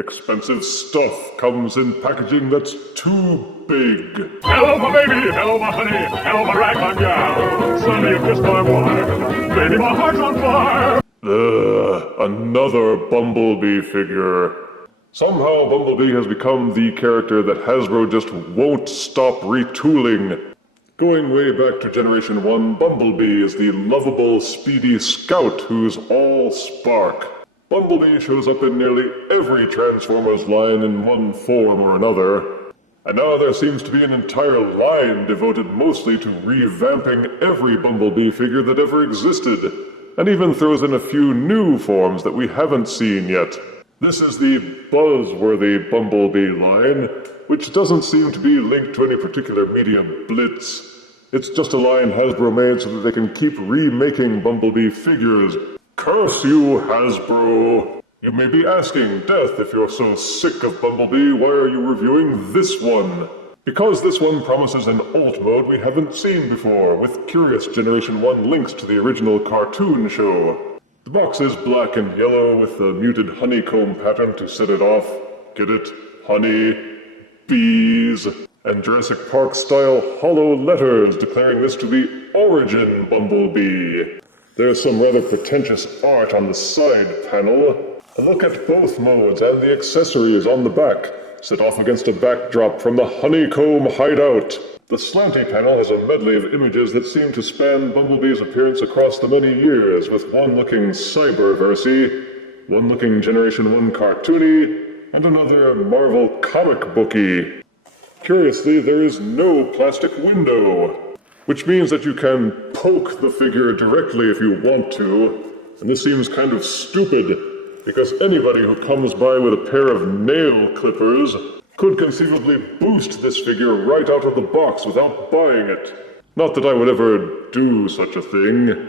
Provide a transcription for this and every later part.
Expensive stuff comes in packaging that's too big. Hello, my baby. Hello, my honey. Hello, my ragtime gal. Sonny, you kissed my wife. Baby, my heart's on fire. Another Bumblebee figure. Somehow Bumblebee has become the character that Hasbro just won't stop retooling. Going way back to Generation 1, Bumblebee is the lovable, speedy scout who's all spark. Bumblebee shows up in nearly every Transformers line in one form or another. And now there seems to be an entire line devoted mostly to revamping every Bumblebee figure that ever existed, and even throws in a few new forms that we haven't seen yet. This is the Buzzworthy Bumblebee line, which doesn't seem to be linked to any particular media blitz. It's just a line Hasbro made so that they can keep remaking Bumblebee figures. Curse you, Hasbro! You may be asking, Death, if you're so sick of Bumblebee, why are you reviewing this one? Because this one promises an alt mode we haven't seen before, with curious Generation 1 links to the original cartoon show. The box is black and yellow with a muted honeycomb pattern to set it off. Get it? Honey, bees, and Jurassic Park-style hollow letters declaring this to be Origins Bumblebee. There's some rather pretentious art on the side panel. A look at both modes and the accessories on the back, set off against a backdrop from the honeycomb hideout. The slanty panel has a medley of images that seem to span Bumblebee's appearance across the many years, with one looking cyberversy, one looking Generation 1 cartoony, and another Marvel comic booky. Curiously, there is no plastic window, which means that you can poke the figure directly if you want to, and this seems kind of stupid, because anybody who comes by with a pair of nail clippers could conceivably boost this figure right out of the box without buying it. Not that I would ever do such a thing.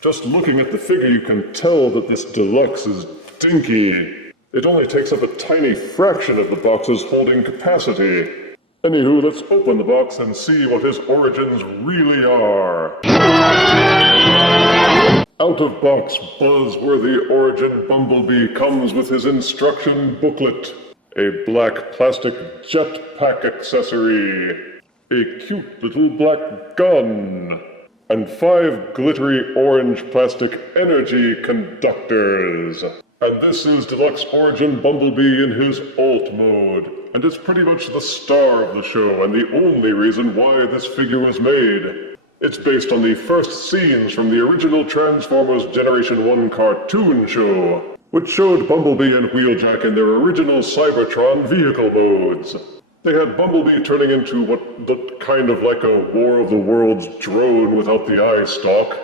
Just looking at the figure, you can tell that this Deluxe is dinky. It only takes up a tiny fraction of the box's holding capacity. Anywho, let's open the box and see what his origins really are. Out-of-box Buzzworthy Origin Bumblebee comes with his instruction booklet, a black plastic jetpack accessory, a cute little black gun, and 5 glittery orange plastic energy conductors. And this is Deluxe Origin Bumblebee in his alt mode, and it's pretty much the star of the show and the only reason why this figure was made. It's based on the first scenes from the original Transformers Generation 1 cartoon show, which showed Bumblebee and Wheeljack in their original Cybertron vehicle modes. They had Bumblebee turning into what looked kind of like a War of the Worlds drone without the eye stalk.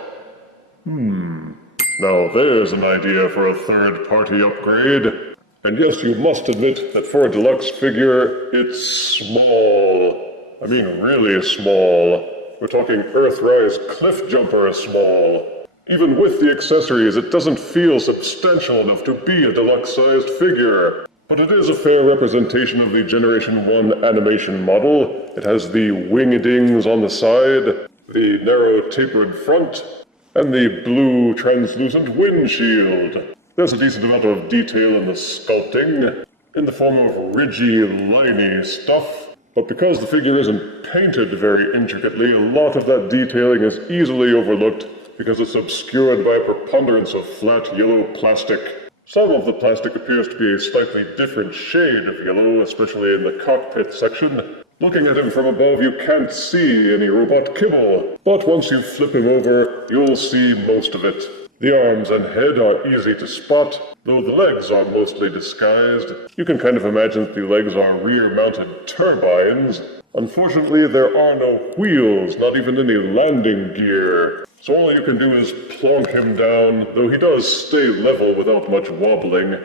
Now there's an idea for a third-party upgrade. And yes, you must admit that for a deluxe figure, it's small. I mean really small. We're talking Earthrise Cliff Jumper small. Even with the accessories, it doesn't feel substantial enough to be a deluxe-sized figure. But it is a fair representation of the Generation 1 animation model. It has the wingdings on the side, the narrow tapered front, and the blue translucent windshield. There's a decent amount of detail in the sculpting, in the form of ridgy, liney stuff, but because the figure isn't painted very intricately, a lot of that detailing is easily overlooked because it's obscured by a preponderance of flat yellow plastic. Some of the plastic appears to be a slightly different shade of yellow, especially in the cockpit section. Looking at him from above, you can't see any robot kibble, but once you flip him over, you'll see most of it. The arms and head are easy to spot, though the legs are mostly disguised. You can kind of imagine that the legs are rear-mounted turbines. Unfortunately, there are no wheels, not even any landing gear. So all you can do is plonk him down, though he does stay level without much wobbling.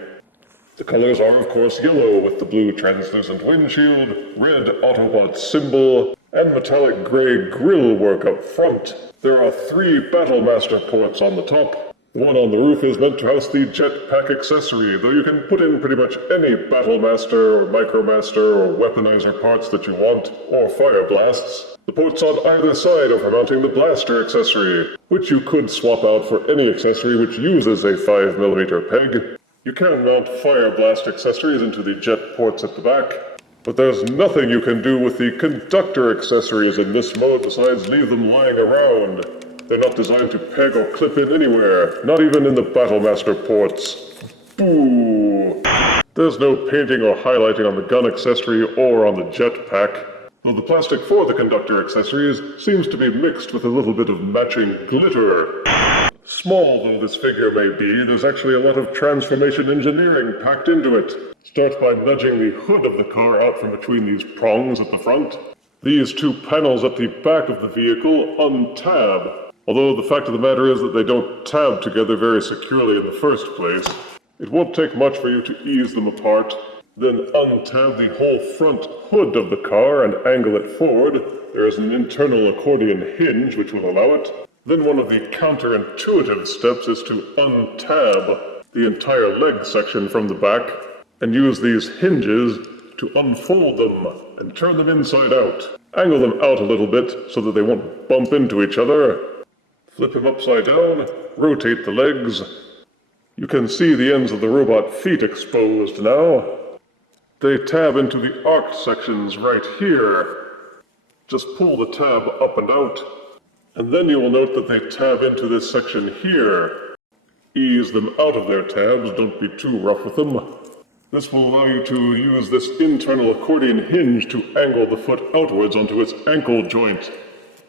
The colors are, of course, yellow with the blue translucent windshield, red Autobot symbol, and metallic gray grille work up front. There are 3 Battlemaster ports on the top. The one on the roof is meant to house the jetpack accessory, though you can put in pretty much any Battlemaster or Micromaster or Weaponizer parts that you want, or fire blasts. The ports on either side are for mounting the blaster accessory, which you could swap out for any accessory which uses a 5mm peg. You can mount fire blast accessories into the jet ports at the back, but there's nothing you can do with the conductor accessories in this mode besides leave them lying around. They're not designed to peg or clip in anywhere, not even in the Battlemaster ports. Boo! There's no painting or highlighting on the gun accessory or on the jetpack, though the plastic for the conductor accessories seems to be mixed with a little bit of matching glitter. Small though this figure may be, there's actually a lot of transformation engineering packed into it. Start by nudging the hood of the car out from between these prongs at the front. These two panels at the back of the vehicle untab, although the fact of the matter is that they don't tab together very securely in the first place. It won't take much for you to ease them apart. Then untab the whole front hood of the car and angle it forward. There is an internal accordion hinge which will allow it. Then one of the counterintuitive steps is to untab the entire leg section from the back and use these hinges to unfold them and turn them inside out. Angle them out a little bit so that they won't bump into each other. Flip him upside down, rotate the legs. You can see the ends of the robot feet exposed now. They tab into the arc sections right here. Just pull the tab up and out, and then you will note that they tab into this section here. Ease them out of their tabs, don't be too rough with them. This will allow you to use this internal accordion hinge to angle the foot outwards onto its ankle joint.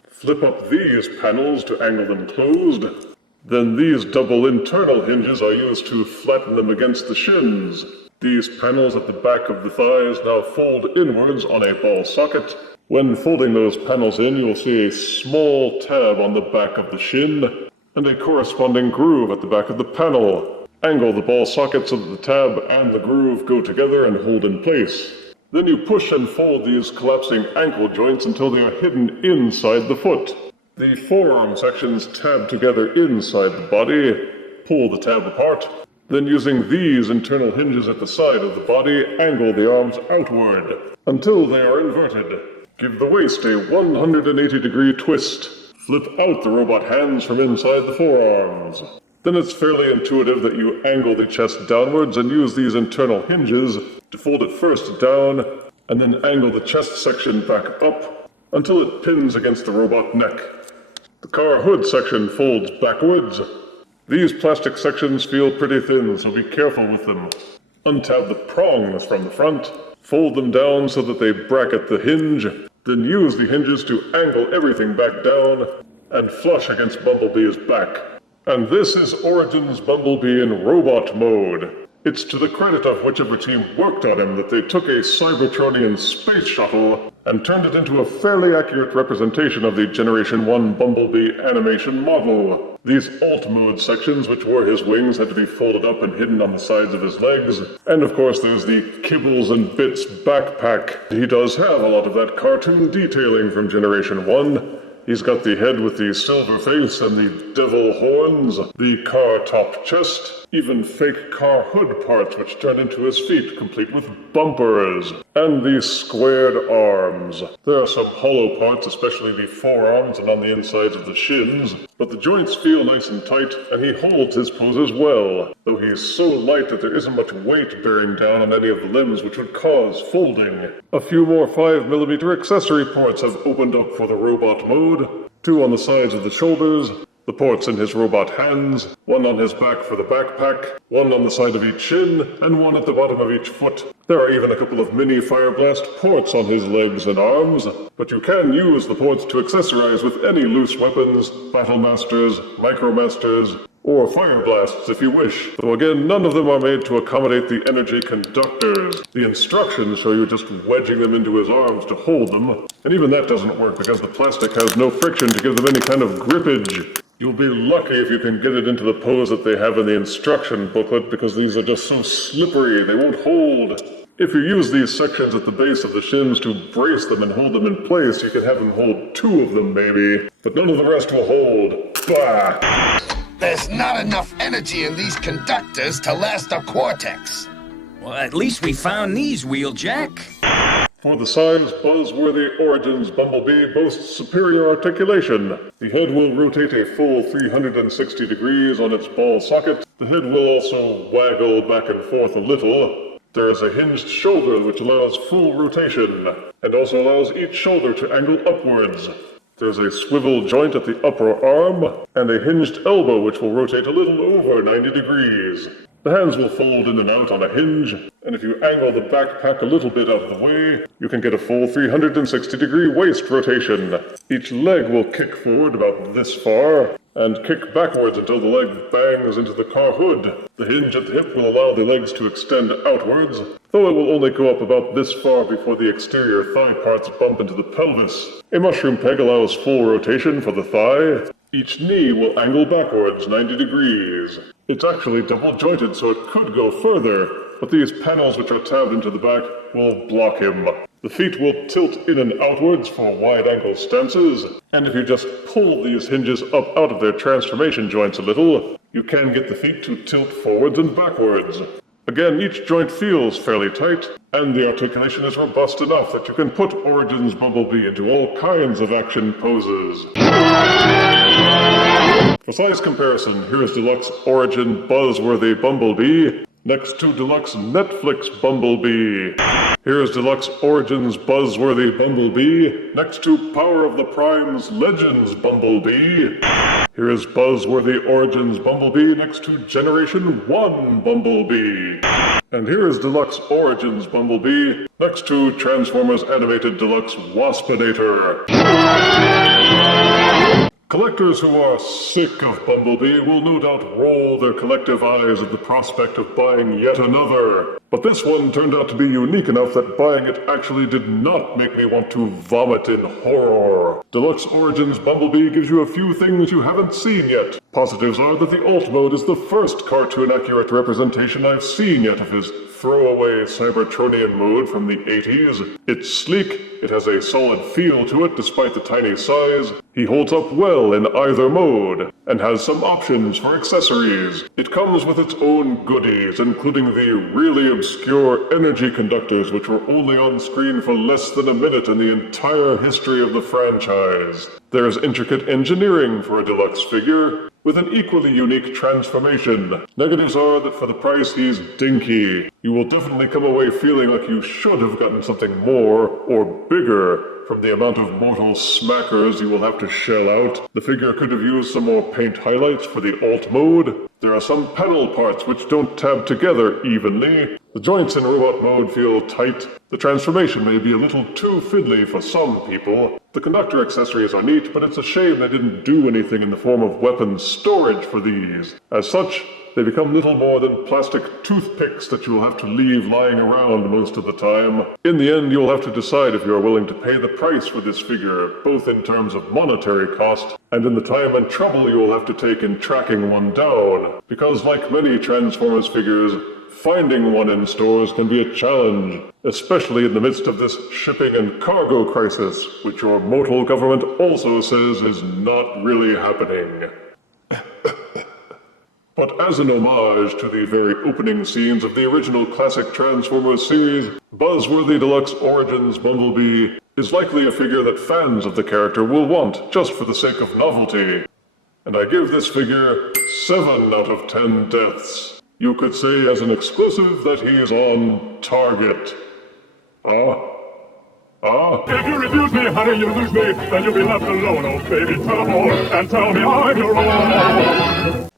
Flip up these panels to angle them closed. Then these double internal hinges are used to flatten them against the shins. These panels at the back of the thighs now fold inwards on a ball socket. When folding those panels in, you will see a small tab on the back of the shin and a corresponding groove at the back of the panel. Angle the ball socket so that the tab and the groove go together and hold in place. Then you push and fold these collapsing ankle joints until they are hidden inside the foot. The forearm sections tab together inside the body. Pull the tab apart. Then using these internal hinges at the side of the body, angle the arms outward until they are inverted. Give the waist a 180-degree twist. Flip out the robot hands from inside the forearms. Then it's fairly intuitive that you angle the chest downwards and use these internal hinges to fold it first down and then angle the chest section back up until it pins against the robot neck. The car hood section folds backwards. These plastic sections feel pretty thin, so be careful with them. Untab the prongs from the front, fold them down so that they bracket the hinge, then use the hinges to angle everything back down and flush against Bumblebee's back. And this is Origins Bumblebee in robot mode. It's to the credit of whichever team worked on him that they took a Cybertronian space shuttle and turned it into a fairly accurate representation of the Generation 1 Bumblebee animation model. These alt mode sections, which were his wings, had to be folded up and hidden on the sides of his legs. And of course there's the Kibbles and Bits backpack. He does have a lot of that cartoon detailing from Generation 1. He's got the head with the silver face and the devil horns, the car-topped chest, even fake car hood parts which turn into his feet, complete with bumpers, and the squared arms. There are some hollow parts, especially the forearms and on the insides of the shins, but the joints feel nice and tight, and he holds his poses well, though he's so light that there isn't much weight bearing down on any of the limbs which would cause folding. A few more 5mm accessory ports have opened up for the robot mode. 2 on the sides of the shoulders, the ports in his robot hands, 1 on his back for the backpack, 1 on the side of each shin, and 1 at the bottom of each foot. There are even a couple of mini fire blast ports on his legs and arms, but you can use the ports to accessorize with any loose weapons, Battlemasters, Micromasters, or fire blasts if you wish. Though again, none of them are made to accommodate the energy conductors. The instructions show you just wedging them into his arms to hold them, and even that doesn't work because the plastic has no friction to give them any kind of grippage. You'll be lucky if you can get it into the pose that they have in the instruction booklet because these are just so slippery, they won't hold. If you use these sections at the base of the shins to brace them and hold them in place, you can have him hold 2 of them maybe, but none of the rest will hold. Bah! There's not enough energy in these conductors to last a Quartex. Well, at least we found these, Wheeljack. For the size, Buzzworthy Origins Bumblebee boasts superior articulation. The head will rotate a full 360 degrees on its ball socket. The head will also waggle back and forth a little. There is a hinged shoulder which allows full rotation, and also allows each shoulder to angle upwards. There's a swivel joint at the upper arm, and a hinged elbow which will rotate a little over 90 degrees. The hands will fold in and out on a hinge, and if you angle the backpack a little bit out of the way, you can get a full 360-degree waist rotation. Each leg will kick forward about this far, and kick backwards until the leg bangs into the car hood. The hinge at the hip will allow the legs to extend outwards, though it will only go up about this far before the exterior thigh parts bump into the pelvis. A mushroom peg allows full rotation for the thigh. Each knee will angle backwards 90 degrees. It's actually double jointed, so it could go further, but these panels which are tabbed into the back will block him. The feet will tilt in and outwards for wide ankle stances, and if you just pull these hinges up out of their transformation joints a little, you can get the feet to tilt forwards and backwards. Again, each joint feels fairly tight, and the articulation is robust enough that you can put Origins Bumblebee into all kinds of action poses. For size comparison, here is Deluxe Origin Buzzworthy Bumblebee next to Deluxe Netflix Bumblebee. Here is Deluxe Origins Buzzworthy Bumblebee next to Power of the Primes Legends Bumblebee. Here is Buzzworthy Origins Bumblebee next to Generation 1 Bumblebee. And here is Deluxe Origins Bumblebee next to Transformers Animated Deluxe Waspinator. Collectors who are sick of Bumblebee will no doubt roll their collective eyes at the prospect of buying yet another. But this one turned out to be unique enough that buying it actually did not make me want to vomit in horror. Deluxe Origins Bumblebee gives you a few things you haven't seen yet. Positives are that the alt mode is the first cartoon-accurate representation I've seen yet of his throwaway Cybertronian mode from the 80s. It's sleek, it has a solid feel to it despite the tiny size, he holds up well in either mode, and has some options for accessories. It comes with its own goodies, including the really obscure energy conductors which were only on screen for less than a minute in the entire history of the franchise. There's intricate engineering for a deluxe figure, with an equally unique transformation. Negatives are that for the price he's dinky. You will definitely come away feeling like you should have gotten something more, or bigger, from the amount of mortal smackers you will have to shell out. The figure could have used some more paint highlights for the alt mode. There are some panel parts which don't tab together evenly. The joints in robot mode feel tight. The transformation may be a little too fiddly for some people. The conductor accessories are neat, but it's a shame they didn't do anything in the form of weapon storage for these. As such, they become little more than plastic toothpicks that you'll have to leave lying around most of the time. In the end, you'll have to decide if you are willing to pay the price for this figure, both in terms of monetary cost and in the time and trouble you will have to take in tracking one down. Because like many Transformers figures, finding one in stores can be a challenge, especially in the midst of this shipping and cargo crisis, which your mortal government also says is not really happening. But as an homage to the very opening scenes of the original classic Transformers series, Buzzworthy Deluxe Origins Bumblebee is likely a figure that fans of the character will want just for the sake of novelty. And I give this figure 7 out of 10 deaths. You could say as an exclusive that he is on target. If you refuse me, honey, you lose me, then you'll be left alone, oh baby, tell them all, and tell me I'm your own.